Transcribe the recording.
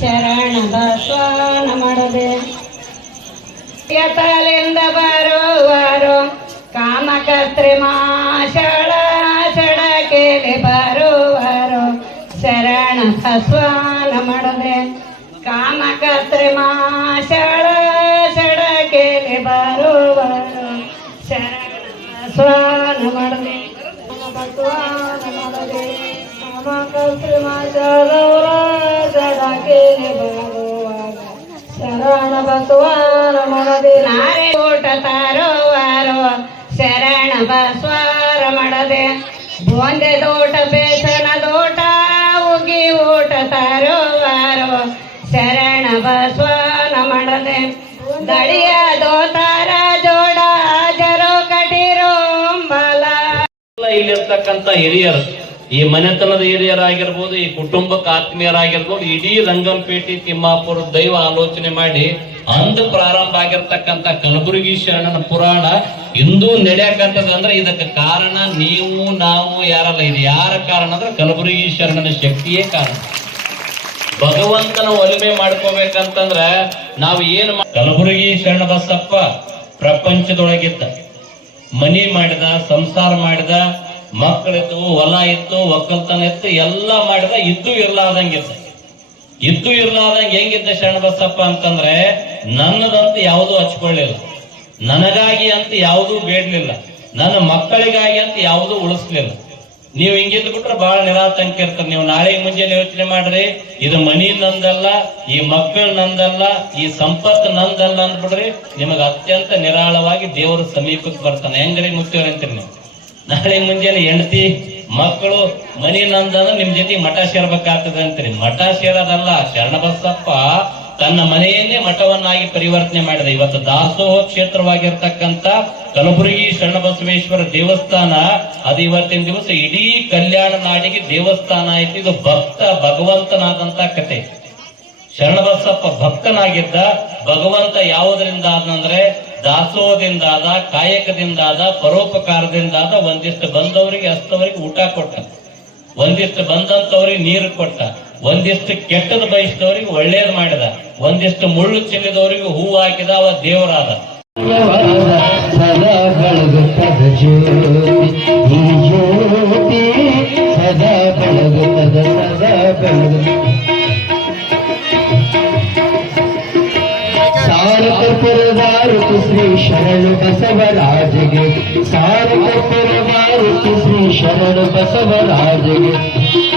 ಶರಣದ ಸ್ವಾನ ಮಾಡದೆ. ಎತ್ತಲಿಂದ ಬರುವರು ಕಾಮಕತ್ರಿ ಮಾಷಳ ಸಡಕೆಲೆ ಬರುವರು ಶರಣ ಸ್ವಾನ ಮಾಡದೆ. ಮಾಷಳ ಸಡಕೆಲೆ ಬರುವರು ಶರಣ ಸ್ವಾನ ಮಾಡದೆ. ಭಗವಾನ ಮಾಡದೆ ಕಾಮಕತ್ರಿ ಮಾಷಳವರ ಶರಣ ಬಸವಾನ ಮಡದಿ. ನಾರೆ ಊಟ ತಾರೋವಾರೋ ಶರಣ ಬಸವಾರ ಮಾಡದೆ. ಬೋಂದೆ ದೋಟ ಬೇಸನ ದೋಟ ಉಗಿ ಊಟ ತಾರೋವಾರೋ ಶರಣ ಬಸವಾನ ಮಾಡದೆ. ದಡಿಯ ದೋತಾರ ಜೋಡ ಜರೋ ಕಟಿರೋ ಮಲ ಇಲ್ಲಿರ್ತಕ್ಕಂಥ ಹಿರಿಯರು ಈ ಮನೆತನದ ಹಿರಿಯರಾಗಿರ್ಬೋದು, ಈ ಕುಟುಂಬಕ್ಕೆ ಆತ್ಮೀಯರಾಗಿರ್ಬೋದು, ಇಡೀ ರಂಗಂಪೇಟೆ, ತಿಮ್ಮಾಪುರ ದೈವ ಆಲೋಚನೆ ಮಾಡಿ ಅಂದು ಪ್ರಾರಂಭ ಆಗಿರ್ತಕ್ಕಂಥ ಕಲಬುರಗಿ ಶರಣನ ಪುರಾಣ ಇಂದು ನಡೆಯಕಂತದ ಅಂದ್ರೆ ಇದಕ್ಕೆ ಕಾರಣ ನೀವು, ನಾವು ಯಾರಲ್ಲ. ಇದು ಯಾರ ಕಾರಣ ಅಂದ್ರೆ ಕಲಬುರಗಿ ಶರಣನ ಶಕ್ತಿಯೇ ಕಾರಣ. ಭಗವಂತನ ಒಲಿಮೆ ಮಾಡ್ಕೋಬೇಕಂತಂದ್ರ ನಾವು ಏನು ಕಲಬುರಗಿ ಶರಣ ಬಸಪ್ಪ ಪ್ರಪಂಚದೊಳಗಿದ್ದ. ಮನಿ ಮಾಡಿದ, ಸಂಸಾರ ಮಾಡಿದ ಮಕ್ಕಳಿತ್ತು ಹೊಲ ಇತ್ತು, ಒಕ್ಕಲ್ತನ ಇತ್ತು, ಎಲ್ಲ ಮಾಡಿದ ಇದ್ದು ಇರ್ಲಾರ್ದಂಗಿತ್ತು. ಇದ್ದು ಇರ್ಲಾರ್ದಂಗ ಹೆಂಗಿದ್ದ ಶರಣಬಸಪ್ಪ ಅಂತಂದ್ರೆ, ನನ್ನದಂತ ಯಾವುದೂ ಹಚ್ಕೊಳ್ಳಿಲ್ಲ. ನನಗಾಗಿ ಅಂತ ಯಾವುದೂ ಬೇಡ್ಲಿಲ್ಲ. ನನ್ನ ಮಕ್ಕಳಿಗಾಗಿ ಅಂತ ಯಾವುದೂ ಉಳಿಸ್ಲಿಲ್ಲ. ನೀವು ಹಿಂಗಿದ್ ಬಿಟ್ರೆ ಬಹಳ ನಿರಾತಂಕ ಇರ್ತಾರೆ. ನೀವು ನಾಳೆ ಮುಂಜಾನೆ ಯೋಚನೆ ಮಾಡ್ರಿ, ಇದು ಮನಿ ನಂದಲ್ಲ, ಈ ಮಕ್ಕಳು ನಂದಲ್ಲ, ಈ ಸಂಪತ್ತು ನಂದಲ್ಲ ಅಂದ್ಬಿಡ್ರಿ, ನಿಮಗೆ ಅತ್ಯಂತ ನಿರಾಳವಾಗಿ ದೇವರ ಸಮೀಪಕ್ಕೆ ಬರ್ತಾನೆ. ಹೆಂಗ್ರಿ ಮುಖ್ಯವಂತ್ರಿ ನೀವು? ನಾಳೆ ಮುಂಜಾನೆ ಹೆಂಡತಿ, ಮಕ್ಕಳು, ಮನಿ ನಂದನ ನಿಮ್ ಜೊತೆ ಮಠ ಸೇರ್ಬೇಕಾಗ್ತದೆ ಅಂತೀರಿ. ಮಠ ಸೇರೋದಲ್ಲ ಶರಣಬಸಪ್ಪ ತನ್ನ ಮನೆಯನ್ನೇ ಮಠವನ್ನಾಗಿ ಪರಿವರ್ತನೆ ಮಾಡಿದ. ಇವತ್ತು ದಾಸೋಹ ಕ್ಷೇತ್ರವಾಗಿರ್ತಕ್ಕಂಥ ಕಲಬುರಗಿ ಶರಣಬಸವೇಶ್ವರ ದೇವಸ್ಥಾನ, ಅದು ಇವತ್ತಿನ ದಿವಸ ಇಡೀ ಕಲ್ಯಾಣ ನಾಡಿಗೆ ದೇವಸ್ಥಾನ ಆಯ್ತು. ಇದು ಭಕ್ತ ಭಗವಂತನಾದಂತ ಕತೆ. ಶರಣಬಸಪ್ಪ ಭಕ್ತನಾಗಿದ್ದ ಭಗವಂತ ಯಾವುದರಿಂದ ಆದಂದ್ರೆ ದಾಸೋಹದಿಂದ ಕಾಯಕದಿಂದಾದ, ಪರೋಪಕಾರದಿಂದಾದ ಒಂದಿಷ್ಟು ಬಂದವರಿಗೆ ಅಷ್ಟವರಿಗೆ ಊಟ ಕೊಟ್ಟ. ಒಂದಿಷ್ಟು ಬಂದಂತವ್ರಿಗೆ ನೀರು ಕೊಟ್ಟ. ಒಂದಿಷ್ಟು ಕೆಟ್ಟದ ಬಯಸಿದವರಿಗೆ ಒಳ್ಳೇದು ಮಾಡಿದ. ಒಂದಿಷ್ಟು ಮುಳ್ಳು ಚೆಲ್ಲಿದವರಿಗೆ ಹೂ ಹಾಕಿದ ಅವ ದೇವರಾದ. ಸದಾ ಬೆಳಗುತ್ತದೆ, ಸದಾ ಈ परिवार किसी शरण बसवराज गे सारे परिवार किसी शरण बसवराज गे